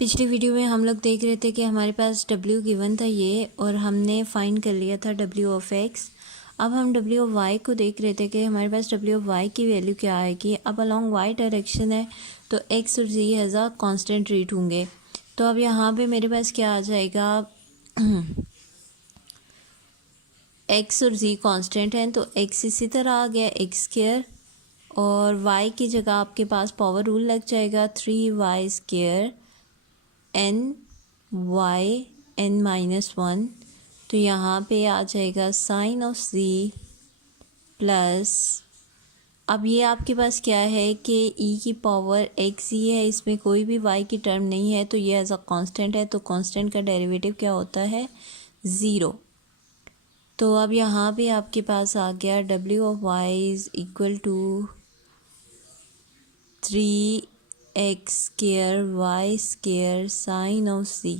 पिछली वीडियो में हम लोग देख रहे थे कि हमारे पास w गिवन था ये, और हमने फाइंड कर लिया था w ऑफ x। अब हम w ऑफ y को देख रहे थे कि हमारे पास w ऑफ y की वैल्यू क्या आएगी। अब अलॉन्ग y डायरेक्शन है तो x और z as a constant treat होंगे। तो अब यहाँ पे मेरे पास क्या आ जाएगा, x और z कांस्टेंट हैं तो x इसी तरह आ गया x स्क्वायर, और y की जगह आपके पास पावर रूल लग जाएगा 3y square n y n-1। तो यहाँ पे आ जाएगा साइन ऑफ z प्लस, अब ये आपके पास क्या है कि e की पावर x ही है, इसमें कोई भी y की टर्म नहीं है तो ये एज अ कांस्टेंट है, तो कांस्टेंट का डेरिवेटिव क्या होता है, 0। तो अब यहाँ पे आपके पास आ गया w of y is equal to 3x square y square sine of z।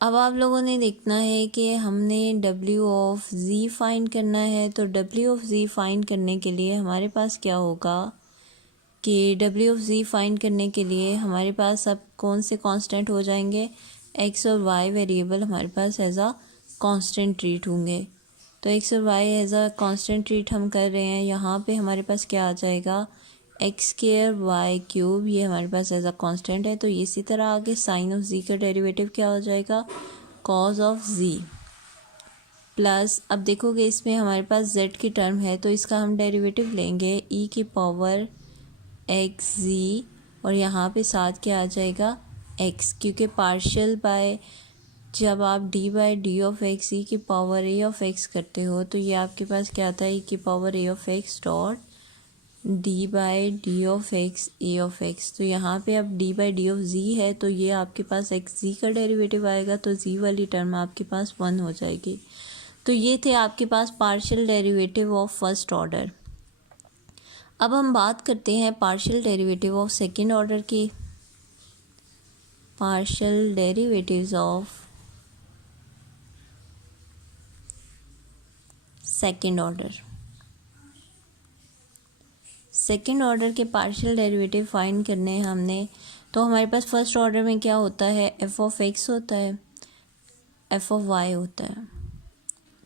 अब आप लोगों ने देखना है कि हमने w ऑफ z फाइंड करना है, तो w ऑफ z फाइंड करने के लिए हमारे पास क्या होगा कि w ऑफ z फाइंड करने के लिए हमारे पास अब कौन से कांस्टेंट हो जाएंगे, x और y वेरिएबल हमारे पास एज अ कांस्टेंट ट्रीट होंगे। तो x और y as a constant treat हम कर रहे हैं, यहाँ पे हमारे पास क्या आ जाएगा, एक्स स्क्वायर वाई क्यूब, ये हमारे पास एज अ कांस्टेंट है। तो इसी तरह आगे साइन ऑफ z का डेरिवेटिव क्या हो जाएगा, कॉज ऑफ z प्लस, अब देखोगे इसमें हमारे पास z की टर्म है तो इसका हम डेरिवेटिव लेंगे e की पावर एक्स जी, और यहाँ पे साथ क्या आ जाएगा x, क्योंकि पार्शियल बाय जब आप d by d of x e की पावर a ऑफ x करते हो तो ये आपके पास क्या आता है, e की power a of x dot d by d of x A of x. तो यहाँ पे अब d by d of z है तो ये आपके पास एक्स जी का डेरिवेटिव आएगा, तो z वाली टर्म आपके पास 1 हो जाएगी। तो ये थे आपके पास partial derivative of first order. अब हम बात करते हैं partial derivative of second order की। Partial derivatives of second order, second order के पार्शियल डेरिवेटिव फाइंड करने हैं हमने। तो हमारे पास फर्स्ट ऑर्डर में क्या होता है, एफ ऑफ एक्स होता है, एफ ऑफ वाई होता है।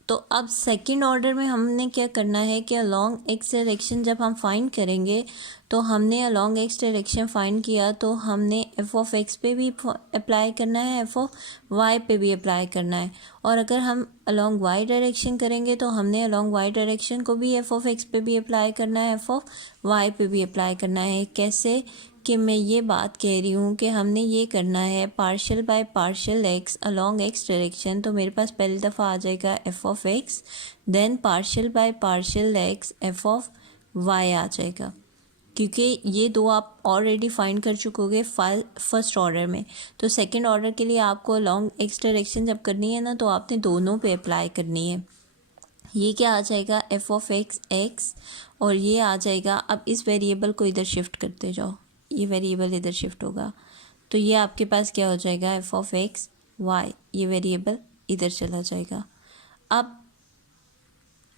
तो अब सेकंड ऑर्डर में हमने क्या करना है कि अलॉन्ग एक्स डायरेक्शन जब हम फाइंड करेंगे तो हमने अलॉन्ग एक्स डायरेक्शन फाइंड किया तो हमने एफ ऑफ एक्स पे भी अप्लाई करना है, एफ ऑफ वाई पे भी अप्लाई करना है। और अगर हम अलॉन्ग वाई डायरेक्शन करेंगे तो हमने अलॉन्ग वाई डायरेक्शन को भी एफ ऑफ एक्स पे भी अप्लाई करना है, एफ ऑफ वाई पे भी अप्लाई करना है। कैसे कि मैं ये बात कह रही हूँ कि हमने ये करना है partial by partial x along x direction, तो मेरे पास पहली दफ़ा आ जाएगा f of x, then partial by partial x f of y आ जाएगा, क्योंकि ये दो आप ऑलरेडी फाइंड कर चुकोगे फर्स्ट ऑर्डर में। तो सेकंड ऑर्डर के लिए आपको अलॉन्ग एक्स डायरेक्शन जब करनी है ना तो आपने दोनों पे अप्लाई करनी है। ये क्या आ जाएगा, एफ ऑफ एक्स एक्स, और ये आ जाएगा, अब इस वेरिएबल को इधर शिफ्ट करते जाओ, ये वेरिएबल इधर शिफ्ट होगा तो ये आपके पास क्या हो जाएगा, एफ ऑफ एक्स वाई, ये वेरिएबल इधर चला जाएगा। अब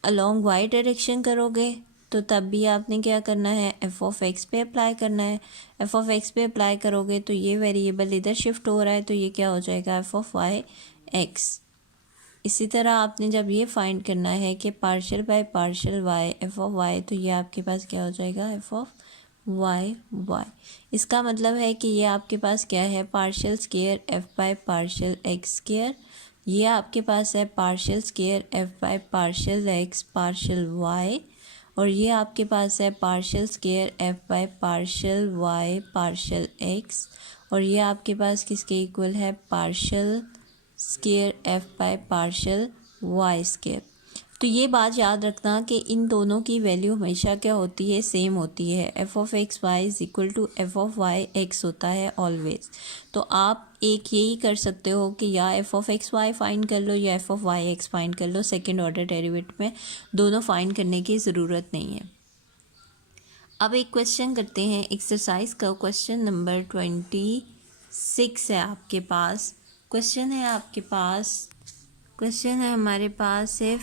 अलॉन्ग वाई डायरेक्शन करोगे तो तब भी आपने क्या करना है, एफ ऑफ एक्स पे अप्लाई करना है। एफ ऑफ एक्स पे अप्लाई करोगे तो ये वेरिएबल इधर शिफ्ट हो रहा है तो ये क्या हो जाएगा, एफ ऑफ वाई एक्स। इसी तरह आपने जब ये फाइंड करना है कि partial by partial y f of y, तो ये आपके पास क्या हो जाएगा, एफ ऑफ वाई वाई। इसका मतलब है कि ये आपके पास क्या है, partial square f by partial x square, ये आपके पास है partial square f by partial x partial y, और ये आपके पास है partial square f by partial y partial x, और ये आपके पास किसके इक्वल है, partial square f by partial y square. तो ये बात याद रखना कि इन दोनों की वैल्यू हमेशा क्या होती है, सेम होती है। F of x y is equal to f of y x होता है ऑलवेज। तो आप एक यही कर सकते हो कि या f of x y find कर लो या f of y x find कर लो, सेकेंड ऑर्डर डेरिवेटिव में दोनों फाइंड करने की ज़रूरत नहीं है। अब एक क्वेश्चन करते हैं एक्सरसाइज का, क्वेश्चन नंबर 26 है आपके पास। क्वेश्चन है आपके पास, क्वेश्चन है हमारे पास, if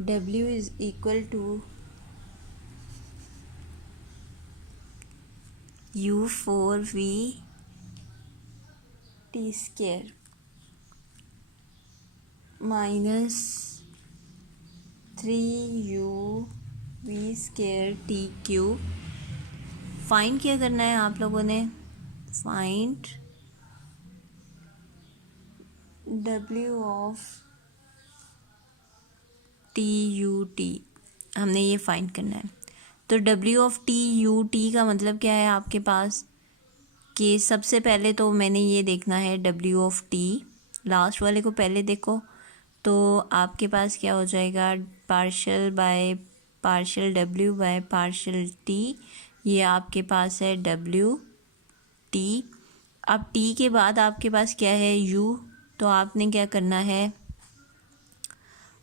W is equal to u four v t square minus 3u v square t cube. Find क्या करना है आप लोगों ने? Find w of t u t, हमने ये फाइंड करना है। तो w of t u t का मतलब क्या है आपके पास कि सबसे पहले तो मैंने ये देखना है w ऑफ टी, लास्ट वाले को पहले देखो। तो आपके पास क्या हो जाएगा, partial by partial w by partial t, ये आपके पास है w t। अब t के बाद आपके पास क्या है u, तो आपने क्या करना है,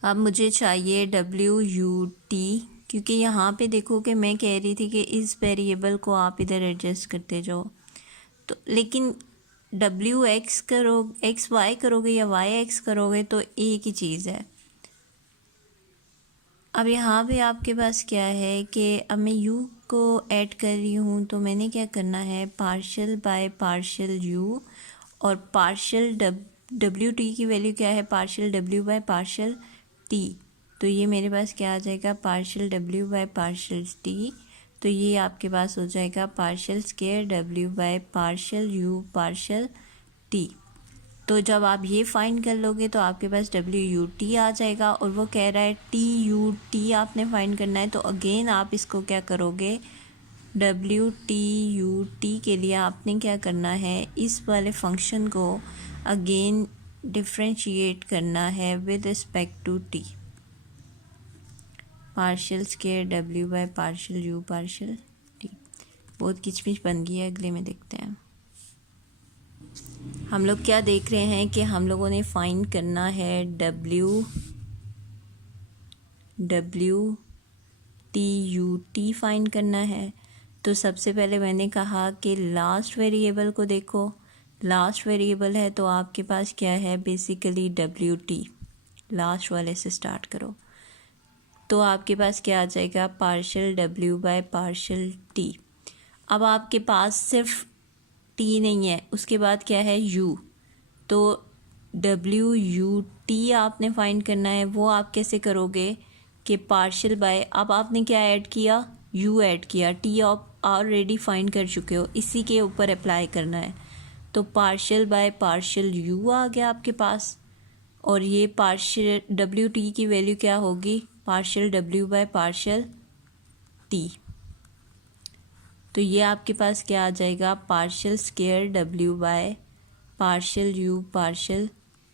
अब मुझे चाहिए w u t, क्योंकि यहाँ पे देखो कि मैं कह रही थी कि इस वेरिएबल को आप इधर एडजस्ट करते जाओ। तो लेकिन w x करो, x y करोगे या y x करोगे तो एक ही चीज़ है। अब यहाँ पे आपके पास क्या है कि अब मैं u को ऐड कर रही हूँ, तो मैंने क्या करना है, पार्शियल बाय पार्शियल u, और पार्शियल w t की वैल्यू क्या है, partial w by partial t। तो ये मेरे पास क्या आ जाएगा, partial w by partial t। तो ये आपके पास हो जाएगा partial square w by partial u partial t। तो जब आप ये फाइंड कर लोगे तो आपके पास w u t आ जाएगा, और वो कह रहा है t u t आपने फाइंड करना है। तो अगेन आप इसको क्या करोगे, w t u t के लिए आपने क्या करना है, इस वाले फंक्शन को अगेन डिफ्रेंशिएट करना है with respect to t। Partial square w by partial u partial t। बहुत किचमिच बन गई है, अगले में देखते हैं। हम लोग क्या देख रहे हैं कि हम लोगों ने फाइंड करना है w t u t find करना है। तो सबसे पहले मैंने कहा कि लास्ट वेरिएबल को देखो, लास्ट वेरिएबल है तो आपके पास क्या है, बेसिकली w t, लास्ट वाले से स्टार्ट करो। तो आपके पास क्या आ जाएगा, partial w by partial t। अब आपके पास सिर्फ t नहीं है, उसके बाद क्या है u, तो w u t आपने फाइंड करना है। वो आप कैसे करोगे कि पार्शियल बाय, अब आपने क्या ऐड किया, u ऐड किया, t आप ऑलरेडी फाइंड कर चुके हो, इसी के ऊपर अप्लाई करना है। तो पार्शियल बाय पार्शियल u आ गया आपके पास, और ये पार्शियल w t की वैल्यू क्या होगी, partial w by partial t। तो ये आपके पास क्या आ जाएगा, partial square w by partial u partial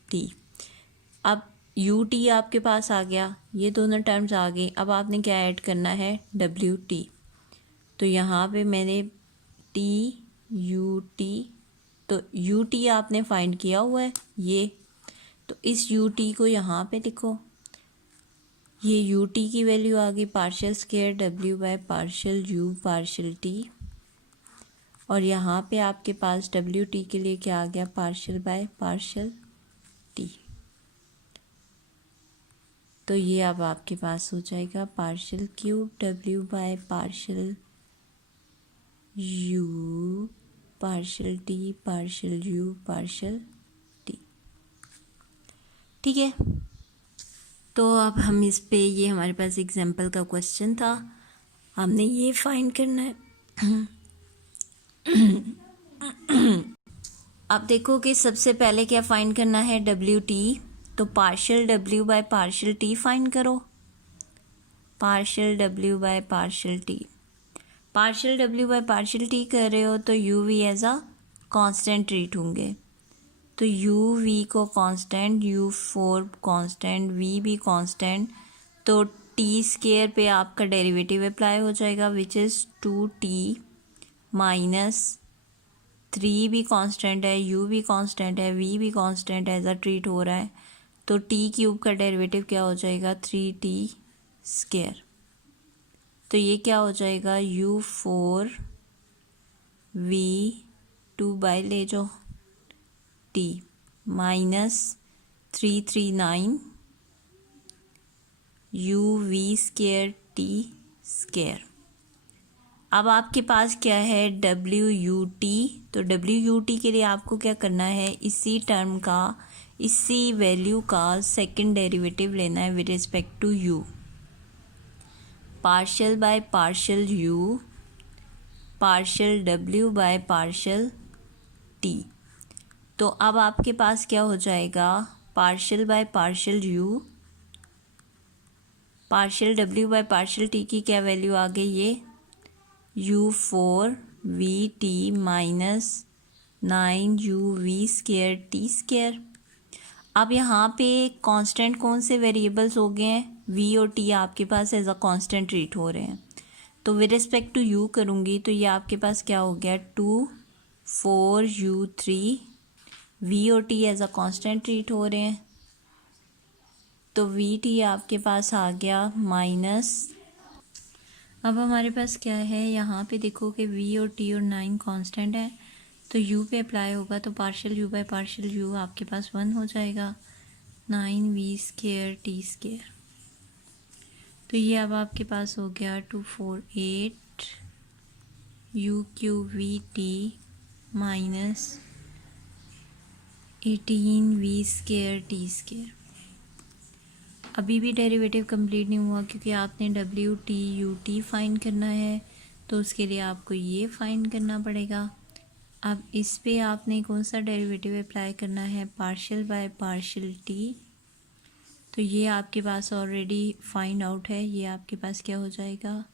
t। अब u t आपके पास आ गया, ये दोनों टर्म्स आ गई। अब आपने क्या ऐड करना है, w t। तो यहाँ पे मैंने t u t, तो u t आपने फाइंड किया हुआ है ये, तो इस u t को यहाँ पे लिखो। ये u t की वैल्यू आ गई partial square w by partial u partial t, और यहाँ पे आपके पास w t के लिए क्या आ गया, पार्शियल बाय पार्शियल t। तो ये अब आपके पास हो जाएगा partial cube w by partial u partial t partial u partial t। ठीक है, तो अब हम इस पे, ये हमारे पास एग्जाम्पल का क्वेश्चन था, हमने ये फाइंड करना है। अब देखो कि सबसे पहले क्या फाइंड करना है, w t। तो partial w by partial t find करो, partial w by partial t। Partial w by partial t कर रहे हो तो u v as a constant treat होंगे। तो u v को constant, u four constant, v भी कांस्टेंट, तो t स्क्वायर पे आपका डेरिवेटिव अप्लाई हो जाएगा विच इज़ 2t माइनस 3 भी कांस्टेंट है, u भी कांस्टेंट है, v भी कांस्टेंट एज अ ट्रीट हो रहा है। तो t क्यूब का डेरिवेटिव क्या हो जाएगा, 3t स्क्वायर। तो ये क्या हो जाएगा, u फोर v 2 बाई ले जाओ t minus 339 u v square t square. अब आपके पास क्या है WUT, तो WUT के लिए आपको क्या करना है, इसी टर्म का, इसी वैल्यू का सेकंड डेरिवेटिव लेना है with respect to u, partial by partial u, partial w by partial t। तो अब आपके पास क्या हो जाएगा, partial by partial u, partial w by partial t की क्या वैल्यू आ गई, ये u4vt माइनस 9uv² t²। अब यहाँ पे कांस्टेंट कौन से वेरिएबल्स हो गए हैं, v और t आपके पास एज अ कांस्टेंट ट्रीट हो रहे हैं। तो विद रिस्पेक्ट टू u करूँगी तो ये आपके पास क्या हो गया 2 4 u3, v और t as a constant treat हो रहे हैं, तो vt आपके पास आ गया माइनस। अब हमारे पास क्या है, यहाँ पे देखो कि v और t और 9 कांस्टेंट है, तो u पे अप्लाई होगा तो partial u bye partial u आपके पास 1 हो जाएगा, 9v² t²। तो ये अब आपके पास हो गया 248 u³ माइनस 18v² t²। अभी भी डेरिवेटिव कंप्लीट नहीं हुआ क्योंकि आपने WTUT फाइंड करना है, तो उसके लिए आपको ये फाइंड करना पड़ेगा। अब इस पे आपने कौन सा डेरिवेटिव अप्लाई करना है, पार्शियल बाय पार्शियल t। तो ये आपके पास ऑलरेडी फाइंड आउट है, ये आपके पास क्या हो जाएगा,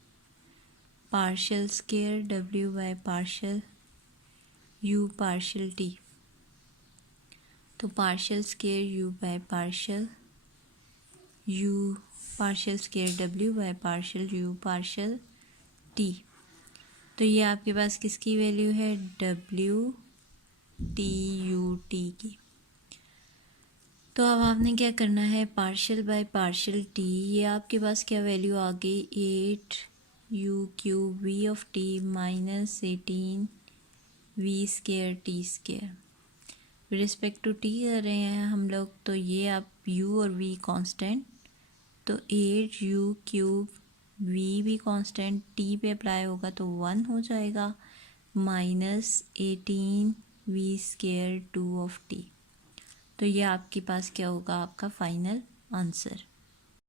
partial square w by partial u partial t। तो partial square u bye partial u partial square w by partial u partial t। तो ये आपके पास किसकी वैल्यू है, WTUT की। तो अब आपने क्या करना है, पार्शियल बाय पार्शियल t, ये आपके पास क्या वैल्यू आ गई 8u³ of t minus 18v² t²। With respect to t कर रहे हैं हम लोग, तो ये आप u और v कांस्टेंट, तो 8u³ v भी कांस्टेंट, t पे अप्लाई होगा तो 1 हो जाएगा, माइनस 18v² 2 ऑफ t। तो ये आपके पास क्या होगा, आपका फाइनल आंसर।